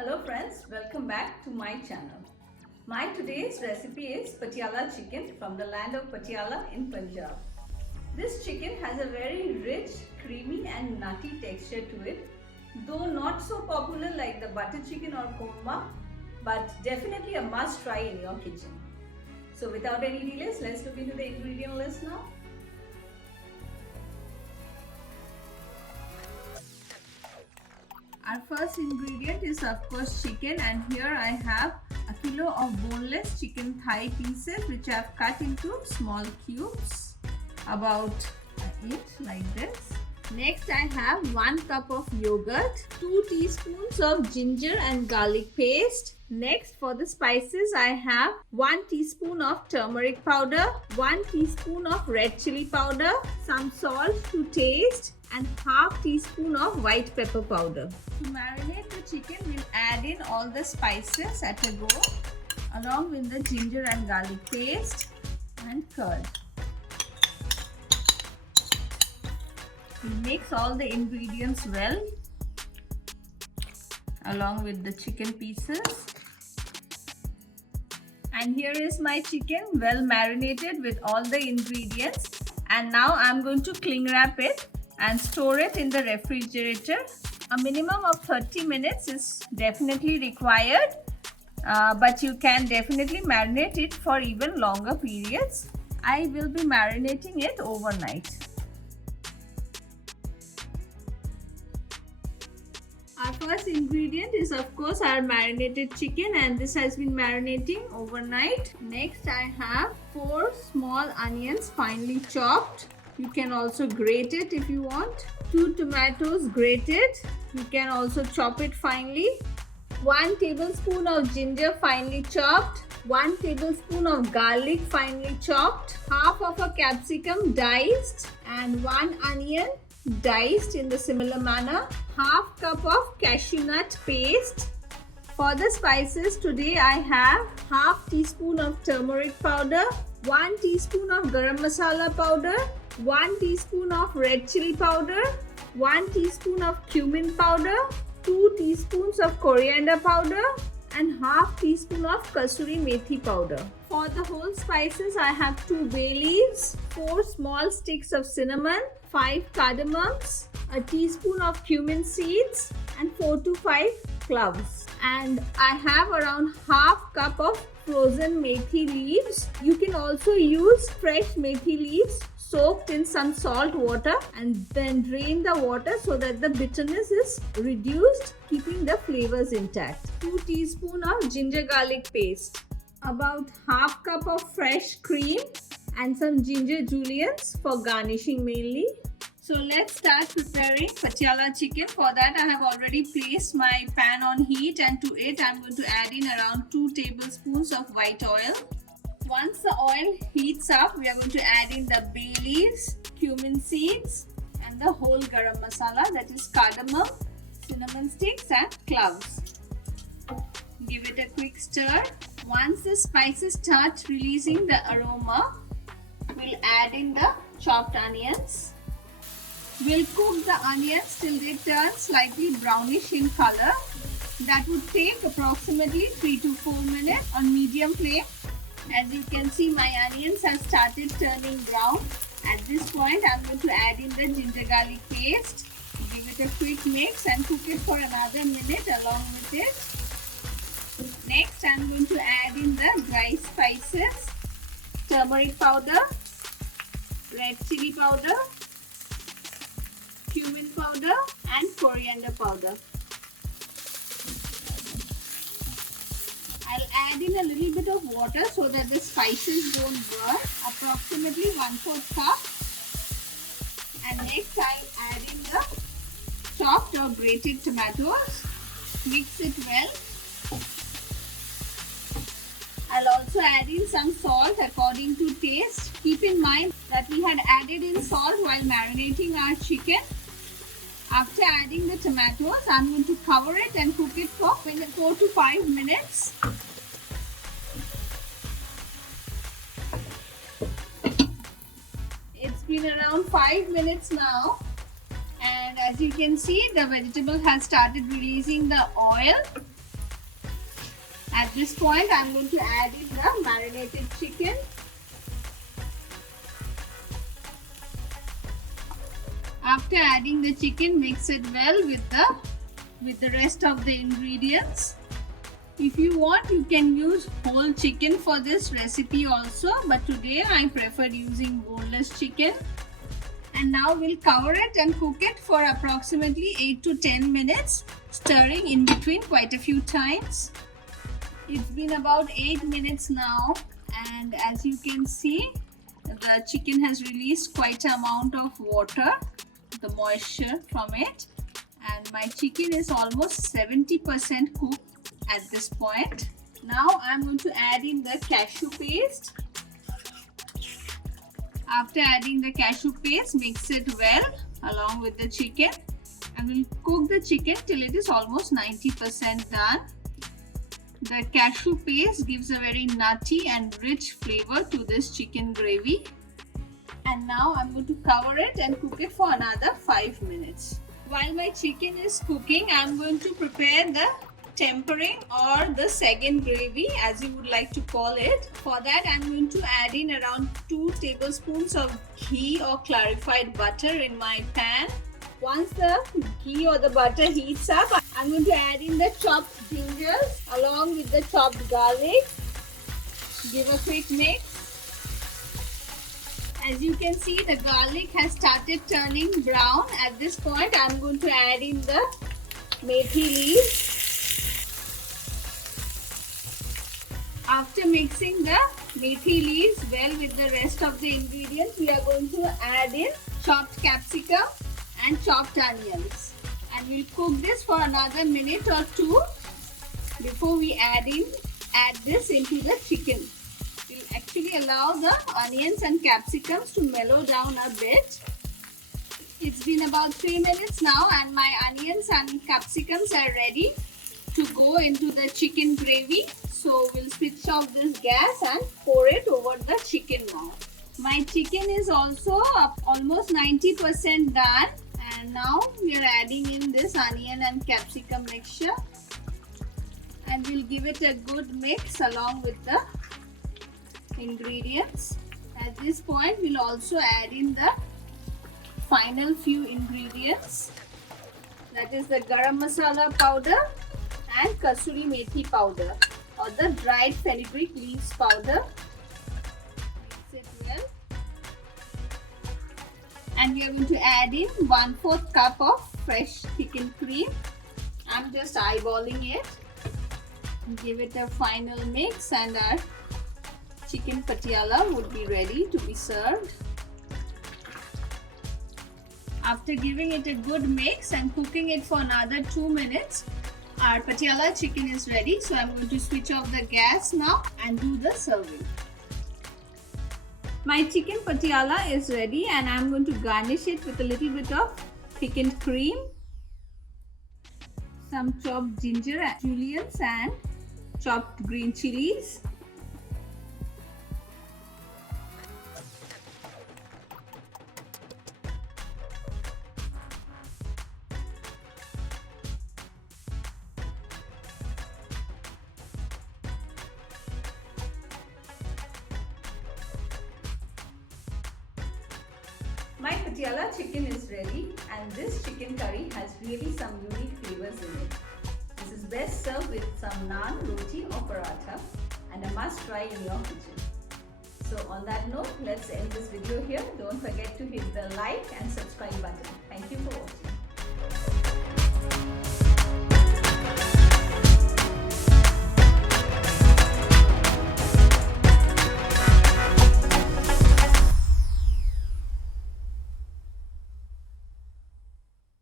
Hello friends, welcome back to my channel. My today's recipe is Patiala chicken from the land of Patiala in Punjab. This chicken has a very rich, creamy and nutty texture to it, though not so popular like the butter chicken or korma, but definitely a must try in your kitchen. So without any delays, let's look into the ingredient list now. Our first ingredient is of course chicken, and here I have a kilo of boneless chicken thigh pieces which I have cut into small cubes, about it like this. Next I have 1 cup of yogurt, 2 teaspoons of ginger and garlic paste. Next for the spices I have 1 teaspoon of turmeric powder, 1 teaspoon of red chili powder, some salt to taste and half teaspoon of white pepper powder. To marinate the chicken, we'll add in all the spices at a go along with the ginger and garlic paste and curd. We mix all the ingredients well along with the chicken pieces. And here is my chicken well marinated with all the ingredients. And now I'm going to cling wrap it and store it in the refrigerator. A minimum of 30 minutes is definitely required, but you can definitely marinate it for even longer periods. I will be marinating it overnight. Our first ingredient is of course our marinated chicken, and this has been marinating overnight. Next I have 4 small onions finely chopped. You can also grate it if you want. 2 tomatoes grated. You can also chop it finely. 1 tablespoon of ginger finely chopped. 1 tablespoon of garlic finely chopped. Half of a capsicum diced, and 1 onion diced in the similar manner. Half cup of cashew nut paste. For the spices today I have half teaspoon of turmeric powder, 1 teaspoon of garam masala powder, 1 teaspoon of red chili powder, 1 teaspoon of cumin powder, 2 teaspoons of coriander powder and half teaspoon of kasuri methi powder. For the whole spices I have 2 bay leaves, 4 small sticks of cinnamon, 5 cardamoms, a teaspoon of cumin seeds and 4 to 5 cloves. And I have around half cup of frozen methi leaves. You can also use fresh methi leaves soaked in some salt water and then drain the water so that the bitterness is reduced, keeping the flavors intact. 2 teaspoons of ginger garlic paste, about half cup of fresh cream and some ginger juliennes for garnishing mainly. So let's start preparing Patiala chicken. For that I have already placed my pan on heat, and to it I am going to add in around 2 tablespoons of white oil. Once the oil heats up, we are going to add in the bay leaves, cumin seeds and the whole garam masala, that is cardamom, cinnamon sticks and cloves. Give it a quick stir. Once the spices start releasing the aroma, we'll add in the chopped onions. We'll cook the onions till they turn slightly brownish in color. That would take approximately 3 to 4 minutes on medium flame. As you can see, my onions have started turning brown. At this point, I'm going to add in the ginger garlic paste. Give it a quick mix and cook it for another minute along with it. Next, I'm going to add in the dry spices, turmeric powder, red chili powder, cumin powder and coriander powder. I'll add in a little bit of water so that the spices don't burn, approximately 1/4 cup. And next I'll add in the chopped or grated tomatoes. Mix it well. I'll also add in some salt according to taste. Keep in mind that we had added in salt while marinating our chicken. After adding the tomatoes, I'm going to cover it and cook it for 4 to 5 minutes. It's been around 5 minutes now, and as you can see, the vegetable has started releasing the oil. At this point, I'm going to add in the marinated chicken. After adding the chicken, mix it well with the rest of the ingredients. If you want, you can use whole chicken for this recipe also, but today I preferred using boneless chicken. And now we'll cover it and cook it for approximately 8 to 10 minutes, stirring in between quite a few times. It's been about 8 minutes now, and as you can see, the chicken has released quite an amount of water, the moisture from it, and my chicken is almost 70% cooked at this point. Now I'm going to add in the cashew paste. After adding the cashew paste, mix it well along with the chicken, and we'll cook the chicken till it is almost 90% done. The cashew paste gives a very nutty and rich flavor to this chicken gravy. And now I'm going to cover it and cook it for another 5 minutes. While my chicken is cooking, I'm going to prepare the tempering or the second gravy, as you would like to call it. For that, I'm going to add in around 2 tablespoons of ghee or clarified butter in my pan. Once the ghee or the butter heats up, I'm going to add in the chopped ginger along with the chopped garlic. Give a quick mix. As you can see, the garlic has started turning brown. At this point, I'm going to add in the methi leaves. After mixing the methi leaves well with the rest of the ingredients, we are going to add in chopped capsicum and chopped onions, and we'll cook this for another minute or two before we add this into the chicken. We'll actually allow the onions and capsicums to mellow down a bit. It's been about 3 minutes now, and my onions and capsicums are ready to go into the chicken gravy. So we'll switch off this gas and pour it over the chicken now. My chicken is also almost 90% done, and now we are adding in this onion and capsicum mixture, and we'll give it a good mix along with the ingredients. At this point, we'll also add in the final few ingredients, that is the garam masala powder and kasuri methi powder or the dried fenugreek leaves powder. Mix it well. And we are going to add in 1/4 cup of fresh chicken cream. I'm just eyeballing it. Give it a final mix, and our chicken patiala would be ready to be served. After giving it a good mix and cooking it for another 2 minutes, our patiala chicken is ready. So I'm going to switch off the gas now and do the serving. My chicken patiala is ready, and I'm going to garnish it with a little bit of thickened cream, some chopped ginger, julienne, and chopped green chilies. My patiala chicken is ready, and this chicken curry has really some unique flavors in it. This is best served with some naan, roti or paratha, and a must try in your kitchen. So on that note, let's end this video here. Don't forget to hit the like and subscribe button. Thank you for watching.